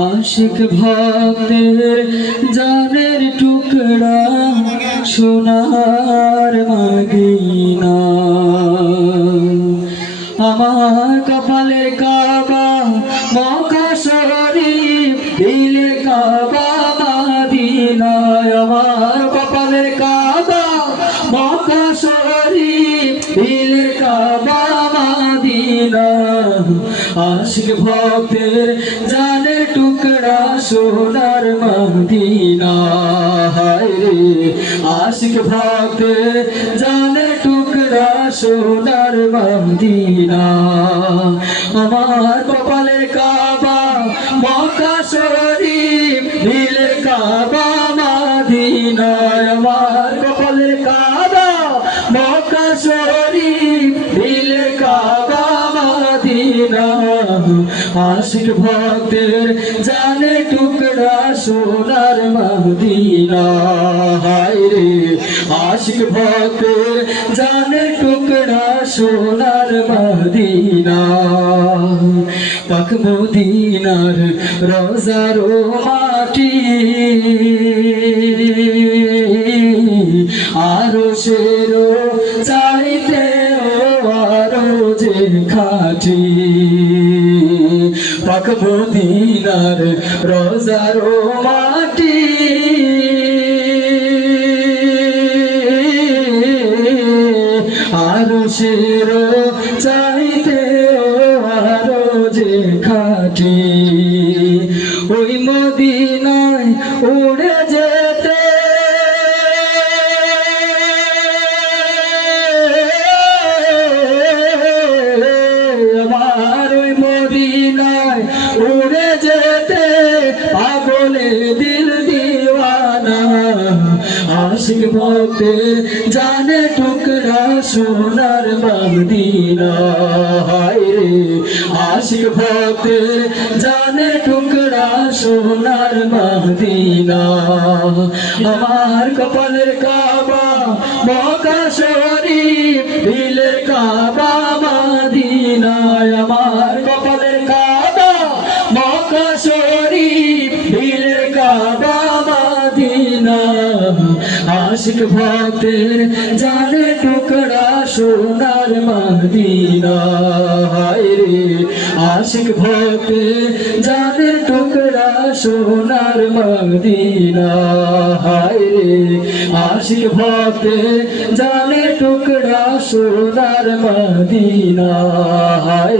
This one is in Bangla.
আশিক ভক্তের জানের টুকরা সোনার মদিনা আমার কপালের কাবা মকা শরীফ দিলের কাবা মাদিনায়। আমার কপালের কাবা মকা শরীফ দিলের কাবা মাদিনা আশিক ভক্তের জানের টুকরা সোনার মদিনা। হায় আশিক ভক্তের জানের টুকরা সোনার মদিনা। আমার কপালের কাবা, মক্কা শরীফ দিলের কাবা মাদিনা আমার কপালের কাবা, মক্কা শরীফ আশিক ভক্তের জানে টুকরা সোনার মদিনা হায় রে আশিক জানে টুকরা সোনার মদিনা পাক মদিনার রোজারো মাটি, আরও সেরো চাইতে ও আরও যে খাটি। পাক মদিনার রোজারো মাটি। আরও সেরো চাইতে আরও যে খাটি। ওই মদিনায় উড়ে আশিক ভক্তে জানে টুকরা সোনার মদিনা হায় রে আশিক ভক্তে জানে টুকরা সোনার মদিনা আমার কপালের কাবা মকা শরীফ দিলের কাবা মদিনায়। আমার কপালের কাবা মকা শরীফ দিলের কাবা মদিনা আশিক ভক্তের জানে টুকরা সোনার মদিনা। হায় রে, আশিক ভক্তের জানে টুকরা সোনার মদিনা। হায় রে, আশিক ভক্তের জানে টুকরা সোনার মদিনা। হায়